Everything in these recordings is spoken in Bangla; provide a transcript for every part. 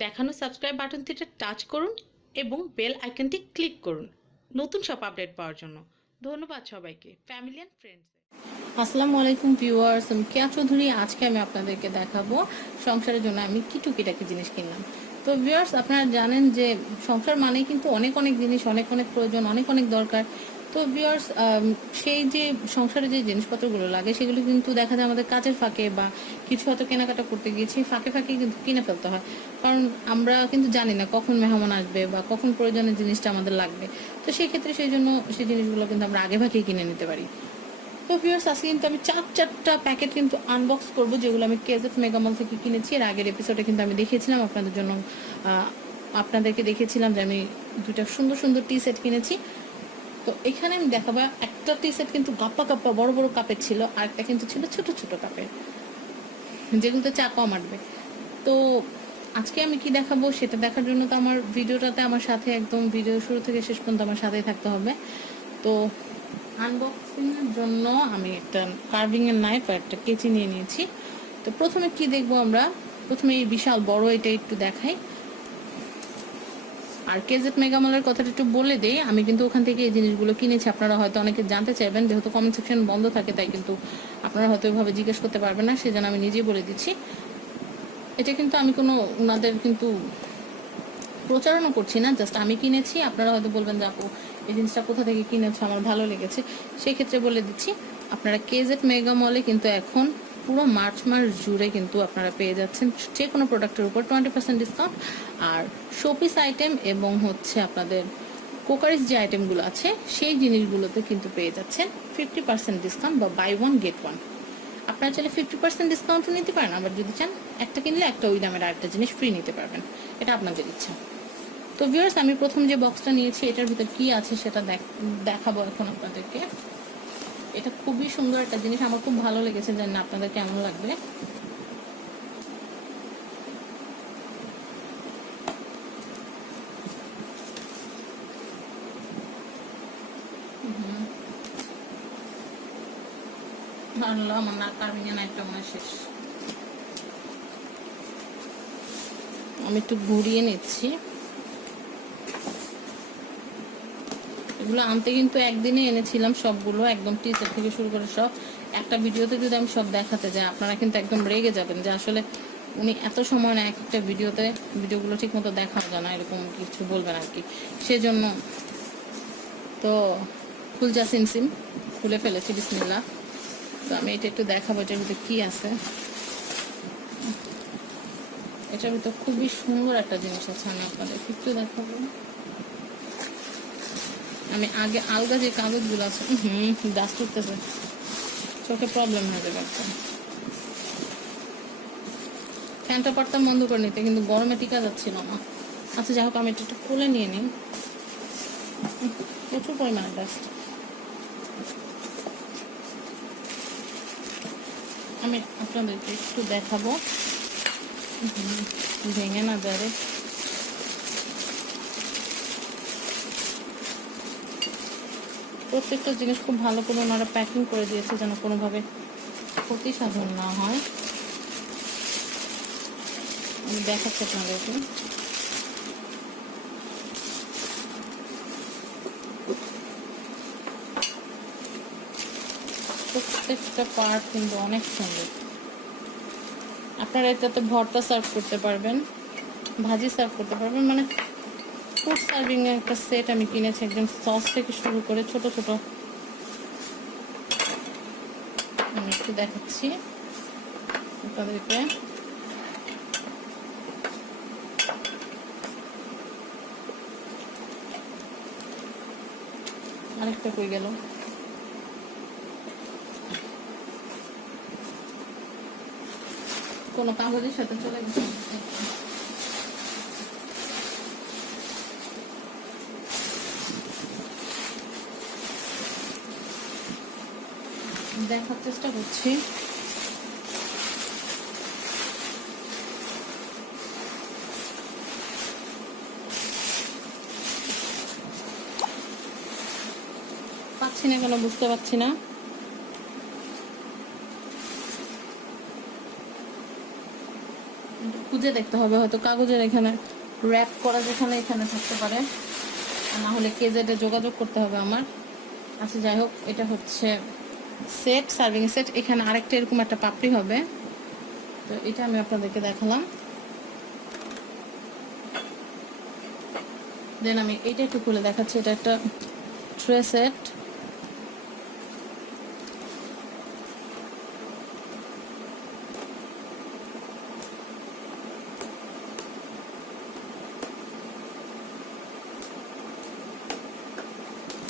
দেখানো সাবস্ক্রাইব বাটনটিতে টাচ করুন এবং বেল আইকনটি ক্লিক করুন। নতুন সব আপডেট পাওয়ার জন্য। ধন্যবাদ সবাইকে। ফ্যামিলি অ্যান্ড ফ্রেন্ডস আসসালামু আলাইকুম ভিউয়ার্স আমি কেয়া চৌধুরী। আজকে আমি আপনাদেরকে দেখাবো সংসারের জন্য আমি কি টুকিটাকি জিনিস কিনলাম। তো ভিউয়ার্স আপনারা জানেন যে সংসার মানে কিন্তু অনেক অনেক জিনিস, অনেক অনেক প্রয়োজন, অনেক অনেক দরকার। তো ভিউয়ার্স সেই যে সংসারে যে জিনিসপত্রগুলো লাগে, সেগুলো কিন্তু দেখা যায় আমাদের কাজের ফাঁকে বা কিছু হয়তো কেনাকাটা করতে গিয়েছি ফাঁকে ফাঁকে কিন্তু কিনে ফেলতে হয়। কারণ আমরা কিন্তু জানি না কখন মেহমান আসবে বা কখন প্রয়োজনের জিনিসটা আমাদের লাগবে। তো সেই ক্ষেত্রে সেই জন্য সেই জিনিসগুলো কিন্তু আমরা আগে ভাগেই কিনে নিতে পারি। তো ভিউয়ার্স আজকে কিন্তু আমি চার চারটা প্যাকেট কিন্তু আনবক্স করব, যেগুলো আমি কেজেফ মেগামল থেকে কিনেছি। এর আগের এপিসোডে কিন্তু আমি দেখিয়েছিলাম আপনাদের জন্য আপনাদেরকে দেখেছিলাম যে আমি দুটা সুন্দর সুন্দর টি সেট কিনেছি। তো এখানে আমি দেখাবো, একটা টি সেট কিন্তু গাপ্পা গাপ্পা বড় বড় কাপের ছিল, আর একটা কিন্তু ছিল ছোট ছোট কাপের যেগুলোতে চা কম আটবে। তো আজকে আমি কি দেখাবো সেটা দেখার জন্য তো আমার ভিডিওটাতে আমার সাথে একদম ভিডিও শুরু থেকে শেষ পর্যন্ত আমার সাথেই থাকতে হবে। তো আনবক্সিং এর জন্য আমি একটা কার্ভিং এর নাইফ আর একটা কেচি নিয়ে নিয়েছি। তো প্রথমে কি দেখব আমরা? প্রথমে এই বিশাল বড় এটা একটু দেখাই। আর কেজেট মেগামলের কথাটা একটু বলে দেই, আমি কিন্তু ওখান থেকে এই জিনিসগুলো কিনেছি। আপনারা হয়তো অনেকে জানতে চাইবেন, যেহেতু কমেন্ট সেকশন বন্ধ থাকে, তাই কিন্তু আপনারা হয়তো ওইভাবে জিজ্ঞেস করতে পারবেন না, সেজন্য আমি নিজেই বলে দিচ্ছি। এটা কিন্তু আমি কোনো ওনাদের কিন্তু প্রচারণা করছি না জাস্ট আমি কিনেছি। আপনারা হয়তো বলবেন যে আপু, এই জিনিসটা কোথা থেকে কিনেছো? আমার ভালো লেগেছে। সেই ক্ষেত্রে বলে দিচ্ছি, আপনারা কেজেট মেগা মলে কিন্তু এখন পুরো মার্চ মাস জুড়ে কিন্তু আপনারা পেয়ে যাচ্ছেন যে কোনো প্রোডাক্টের উপর টোয়েন্টি পার্সেন্ট ডিসকাউন্ট আর শোপিস আইটেম এবং হচ্ছে আপনাদের কোকারিস যে আইটেমগুলো আছে, সেই জিনিসগুলোতে কিন্তু পেয়ে যাচ্ছেন ফিফটি পার্সেন্ট ডিসকাউন্ট বা বাই ওয়ান গেট ওয়ান আপনারা চাইলে ফিফটি পার্সেন্ট ডিসকাউন্টও নিতে পারেন, আবার যদি চান, একটা কিনলে একটা ওই দামের আরেকটা জিনিস ফ্রি নিতে পারবেন। এটা আপনাদের ইচ্ছা। তো ভিউয়ার্স আমি প্রথম যে বক্সটা নিয়েছি, এটার ভিতর কি আছে সেটা দেখ- দেখাবো এখন আপনাদেরকে। এটা খুবই সুন্দর একটা জিনিস। আমার খুব ভালো লেগেছে, জানি আপনাদের কেমন লাগবে। শেষ। আমি একটু ঘুরিয়ে নিচ্ছি। এগুলো আনতে কিন্তু একদিনে এনেছিলাম সবগুলো, একদম টিচার থেকে শুরু করে সব। একটা ভিডিওতে যদি আমি সব দেখাতে যাই, আপনারা কিন্তু একদম রেগে যাবেন যে আসলে উনি এত সময় না এক একটা ভিডিওতে ভিডিওগুলো ঠিক মতো দেখাও যায় না, এরকম কিছু বলবেন আর কি। সেজন্য তো ফুলজা সিমসিম খুলে ফেলেছি বিসমিল্লা তো আমি এটা একটু দেখাবো, এটার ভিতরে কী আছে। এটার ভিতরে খুবই সুন্দর একটা জিনিস আছে, আমি আপনাদের একটু দেখাবো। আমি আগে আলগা যে কাগজগুলো আছে হুম ডাস্ট উঠতেছে। চোখে প্রবলেম হয়ে যাবে একটা। ফ্যানটা পারতাম বন্ধ করে নিতে, কিন্তু গরমে টিকা যাচ্ছিল না আচ্ছা যাই হোক, আমি একটু খুলে নিয়ে নিই। প্রচুর পরিমাণে ডাস্ট আমি আপনাদেরকে একটু দেখাবো। ভেঙে না যাবে। প্রত্যেকটা জিনিস খুব ভালো করে ওনারা প্যাকিং করে দিয়েছে যেন কোনোভাবে ক্ষতি সাধন না হয়। আমি দেখাচ্ছি আপনাদেরকে। প্রত্যেকটা পার্ট কিন্তু অনেক সুন্দর। আপনারা এটাতে ভর্তা সার্ভ করতে পারবেন, ভাজি সার্ভ করতে পারবেন মানে ফুড সার্ভিং একটা সেট আমি কিনেছি, একদম সস থেকে শুরু করে ছোট ছোট। আমি একটু দেখাচ্ছি আপনাদেরকে। আরেকটা কই গেল? কোনো কাগজের সাথে চলে গেছে? দেখার চেষ্টা করছি। পাচ্ছি না কেন, বুঝতে পারছি না। খুঁজে দেখতে হবে, হয়তো কাগজের এখানে র্যাপ করা যেখানে এখানে থাকতে পারে। না হলে কেজেডে যোগাযোগ করতে হবে আমার। আচ্ছা যাই হোক, এটা হচ্ছে সেট সার্ভিং সেট এখানে আরেকটা এরকম একটা পাপড়ি হবে। তো এটা আমি আপনাদেরকে দেখালাম। দেন আমি এটা একটু খুলে দেখাচ্ছি, এটা একটা ট্রে সেট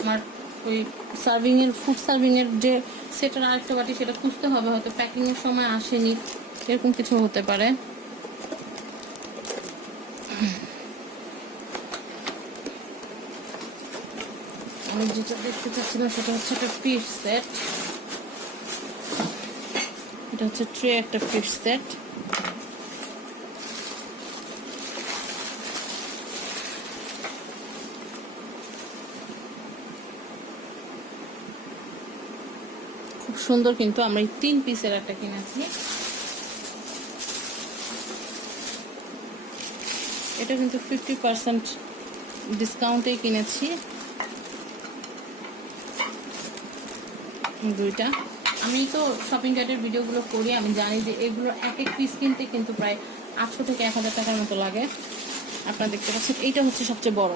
আমার ওই সার্ভিং এর ফুড সার্ভিংয়ের যে সেটার আরেকটা বাটি সেটা খুঁজতে হবে, হয়তো প্যাকিংয়ের সময় আসেনি, এরকম কিছু হতে পারে। আমি যেটা দেখতে চাচ্ছিলাম সেটা হচ্ছে একটা ফিশ সেট এটা হচ্ছে ট্রে একটা ফিশ সেট খুব সুন্দর কিন্তু আমরা এই তিন পিসের একটা কিনেছি। এটা কিন্তু ফিফটি পার্সেন্ট ডিসকাউন্টেই কিনেছি। দুইটা। আমি তো শপিং কার্টের ভিডিওগুলো করি, আমি জানি যে এগুলো এক এক পিস কিনতে কিন্তু প্রায় আটশো থেকে এক হাজার টাকার মতো লাগে। আপনারা দেখতে পাচ্ছেন, এইটা হচ্ছে সবচেয়ে বড়।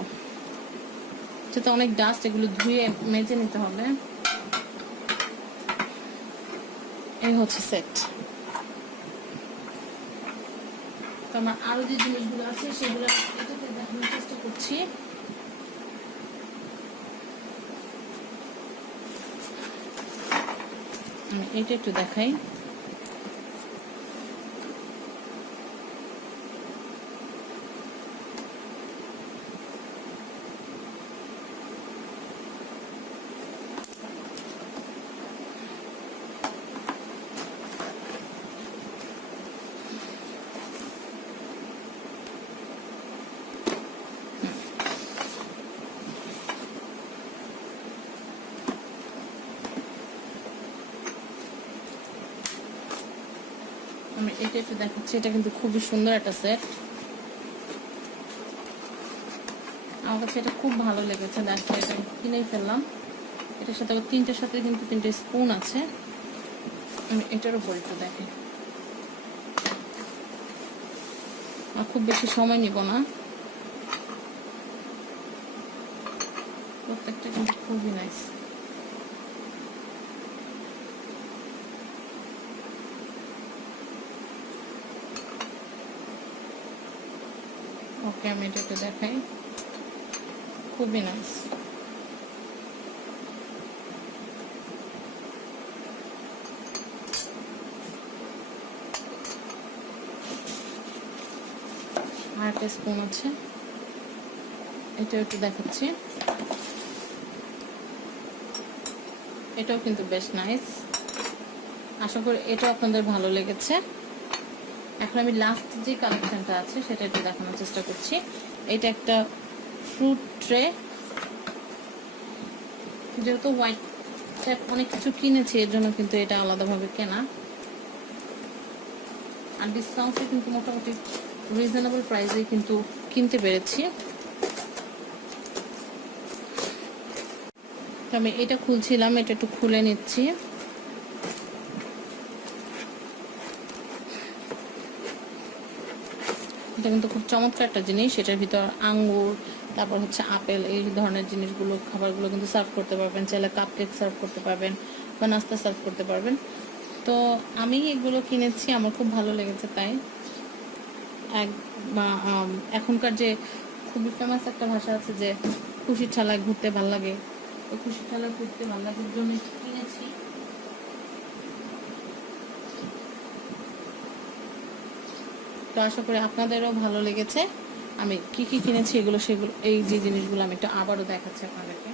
সেটা অনেক ডাস্ট এগুলো ধুয়ে মেজে নিতে হবে। এই হচ্ছে সেট আমার আরও যে জিনিসগুলো আছে, সেগুলো এটাতে দেখানোর চেষ্টা করছি। এটা একটু দেখাই। এটা একটু দেখাচ্ছি, এটা কিন্তু খুবই সুন্দর একটা সেট আমার কাছে এটা খুব ভালো লেগেছে, দেখো এটা কিনেই ফেললাম। এটার সাথে আবার তিনটের সাথে কিন্তু তিনটে স্পুন আছে। আমি এটার উপর একটু দেখি। আর খুব বেশি সময় নিব না। প্রত্যেকটা কিন্তু খুবই নাইস ওকে আমি এটা একটু দেখাই। খুবই নাইস আর একটা স্পুন আছে। এটা একটু দেখাচ্ছি। এটাও কিন্তু বেশ নাইস আশা করি এটাও আপনাদের ভালো লেগেছে। এখন আমি লাস্ট যে কালেকশনটা আছে, সেটা একটু দেখানোর চেষ্টা করছি। এটা একটা ফ্রুট ট্রে যেহেতু হোয়াইট টাইপ অনেক কিছু কিনেছি, এর জন্য কিন্তু এটা আলাদাভাবে কেনা। আর ডিসকাউন্টে কিন্তু মোটামুটি রিজনেবল প্রাইসে কিন্তু কিনতে পেরেছি। আমি এটা খুলছিলাম, এটা একটু খুলে নিচ্ছি। এটা কিন্তু খুব চমৎকার একটা জিনিস। এটার ভিতর আঙ্গুর, তারপর হচ্ছে আপেল, এই ধরনের জিনিসগুলো, খাবারগুলো কিন্তু সার্ভ করতে পারবেন। চাইলে কাপ কেক সার্ভ করতে পারবেন বা নাস্তা সার্ভ করতে পারবেন। তো আমি এগুলো কিনেছি, আমার খুব ভালো লেগেছে তাই। এক এখনকার যে খুবই ফেমাস একটা ভাষা আছে যে, খুশির ঠালায় ঘুরতে ভালো লাগে। তো খুশির ঠালায় ঘুরতে ভালো লাগার জন্য কিনেছি তো আশা করি আপনাদেরও ভালো লেগেছে। আমি কি কি কিনেছি এগুলো সেগুলো, এই যে জিনিসগুলো আমি একটু আবারও দেখাচ্ছি আপনাদেরকে।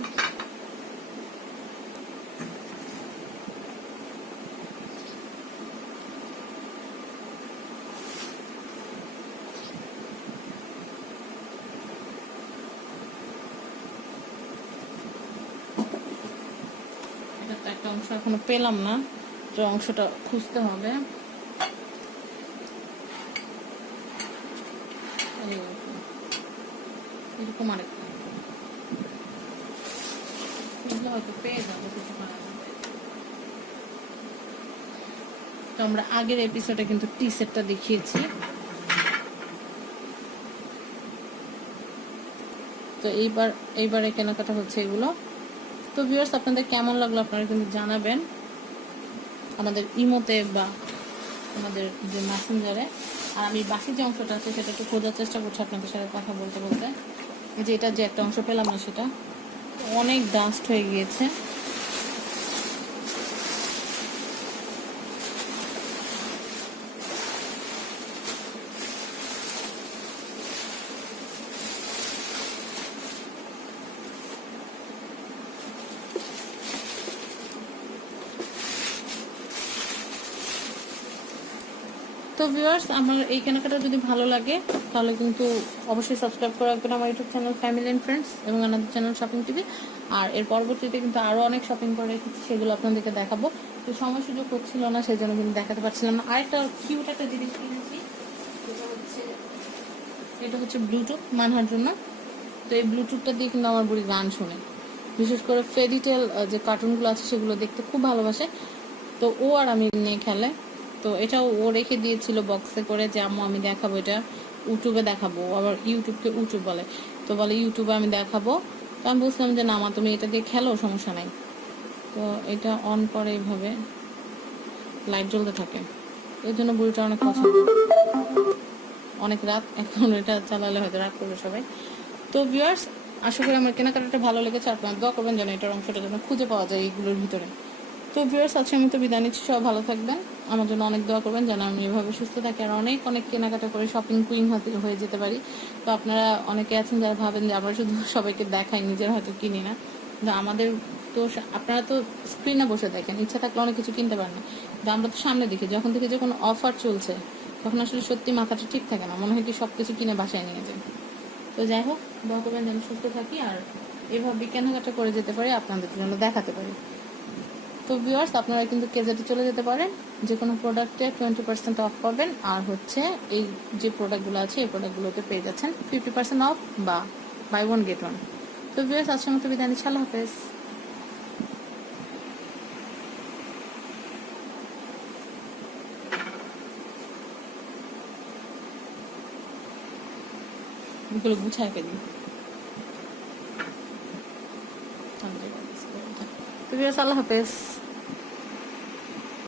একটা অংশ এখনও পেলাম না, তো অংশটা খুঁজতে হবে আর এরকম এরকম আরেকটা তো আমরা আগের এপিসোডে কিন্তু টি সেটটা দেখিয়েছি। তো এইবার, এইবারে কেনাকাটা হচ্ছে এগুলো। তো ভিউয়ার্স আপনাদের কেমন লাগল আপনারা কিন্তু জানাবেন। আমাদের ইমোতে বা আমাদের যে মেসেঞ্জারে আর আমি বাকি যে অংশটা আছে সেটা একটু খোঁজার চেষ্টা করছি আপনাদের সাথে কথা বলতে বলতে। এই যে এটা যে একটা অংশ পেলাম না সেটা অনেক ডাস্ট হয়ে গিয়েছে। তো ভিউয়ার্স আমার এই কেনাকাটা যদি ভালো লাগে, তাহলে কিন্তু অবশ্যই সাবস্ক্রাইব করে রাখবেন আমার YouTube channel family and friends এবং আমাদের চ্যানেল শপিং টিভি আর এর পরবর্তীতে কিন্তু আরও অনেক শপিং করে রেখেছি, সেগুলো আপনাদেরকে দেখাবো। তো সময় সুযোগ হচ্ছিল না সেই জন্য কিন্তু দেখাতে পারছিলাম না। আরেকটা কিউট একটা জিনিস কিনেছি যেটা হচ্ছে, এটা হচ্ছে ব্লুটুথ মানহার জন্য। তো এই ব্লুটুথটা দিয়ে কিন্তু আমার বুড়ি গান শোনে। বিশেষ করে ফেরিটেল যে কার্টুনগুলো আছে, সেগুলো দেখতে খুব ভালোবাসে। তো ও আর আমি নিয়ে খেলে। তো এটাও ও রেখে দিয়েছিল বক্সে করে যে, আম্মু, আমি দেখাবো এটা। ইউটিউবে দেখাবো আবার ইউটিউবকে ইউটিউব বলে। তো বলে, ইউটিউবে আমি দেখাবো। তো আমি বুঝলাম যে, না, মা, তুমি এটা দিয়ে খেলো, সমস্যা নাই। তো এটা অন করে এইভাবে লাইট জ্বলতে থাকে। এর জন্য বুড়িটা অনেক পছন্দ। অনেক রাত, এখন এটা চালালে হয়তো রাত করবে সবাই। তো ভিউয়ার্স আশা করি আমার কেনাকাটাটা ভালো লেগেছে। আপনারা দোয়া করবেন যেন এটার অংশটা যেন খুঁজে পাওয়া যায় এইগুলোর ভিতরে। তো ভিউয়ার্স আজকে আমি তো বিদায় নিচ্ছি। সব ভালো থাকবেন। আমার জন্য অনেক দোয়া করবেন যেন আমি এভাবে সুস্থ থাকি। আর অনেক অনেক কেনাকাটা করে শপিং কুইন হতে, হয়ে যেতে পারি। তো আপনারা অনেকে আছেন যারা ভাবেন যে আমরা শুধু সবাইকে দেখাই, নিজের হয়তো কিনি না। কিন্তু আমাদের তো আপনারা তো স্ক্রিনে বসে দেখেন, ইচ্ছা থাকলে অনেক কিছু কিনতে পারেন। না কিন্তু আমরা তো সামনে দেখি, যখন থেকে যখন অফার চলছে, তখন আসলে সত্যি মাথাটা ঠিক থাকে না, মনে হয় কি সব কিছু কিনে বাসায় নিয়ে যায়। তো যাই হোক, দোয়া করবেন যেন সুস্থ থাকি, আর এভাবে কেনাকাটা করে যেতে পারি, আপনাদের জন্য দেখাতে পারি। তো ভিউয়ার্স আপনারা কিন্তু কেজেটে চলে যেতে পারেন। যে কোনো প্রোডাক্টে টোয়েন্টি পার্সেন্ট অফ পাবেন। আর হচ্ছে এই যে প্রোডাক্টগুলো আছে, এই প্রোডাক্টগুলোতে পেয়ে যাচ্ছেন ফিফটি পার্সেন্ট অফ বা বাই ওয়ান গেট ওয়ান তো ভিউয়ার্স আজকের মতো বিদায় নিচ্ছি। আল্লাহ হাফেজ। এগুলো গুছায় ফেলি। তো আল্লাহ হাফেজ।